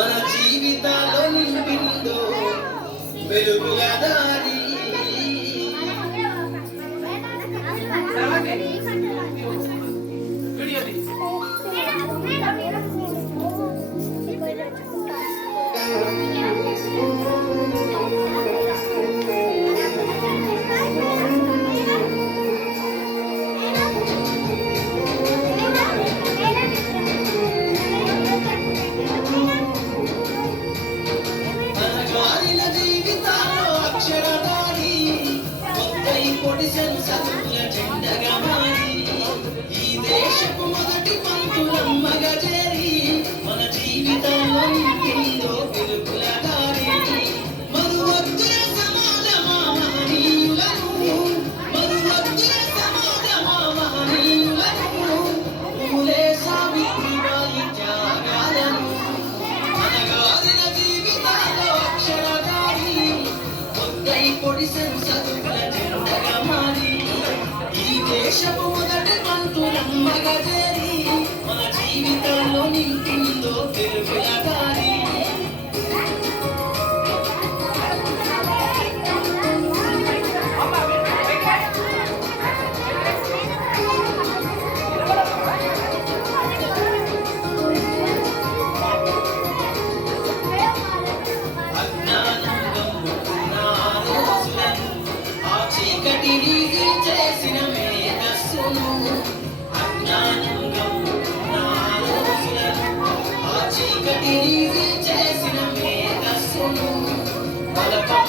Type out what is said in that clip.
మన జీవితాల్లో నింపిందో వెలుగుల దారి. పొడిసెను సతుల జెండగా మారి ఈ దేశపు మొదటి పంతులమ్మగా చేరి మన జీవితంలో నింపిందో వెలుగుల దారి. మరువద్దుల సమాజమా మహనీయులను, మరువద్దుల సమాజమా మహనీయులను, పూలే సావిత్రిబాయి త్యాగాలను. అనగారిన జీవితాల్లో అక్షరదారి పొద్దై పొడిసెను సతుల జెండగా మారి ఈ దేశపు మొదటి పంతులమ్మగా చేరి మన జీవితంలో నింపిందో వెలుగుల దారి. చేసిన మేధస్సును అజ్ఞానంగా నా రోజులను ఆ చీకటిని చేసిన మేధస్సును బలపం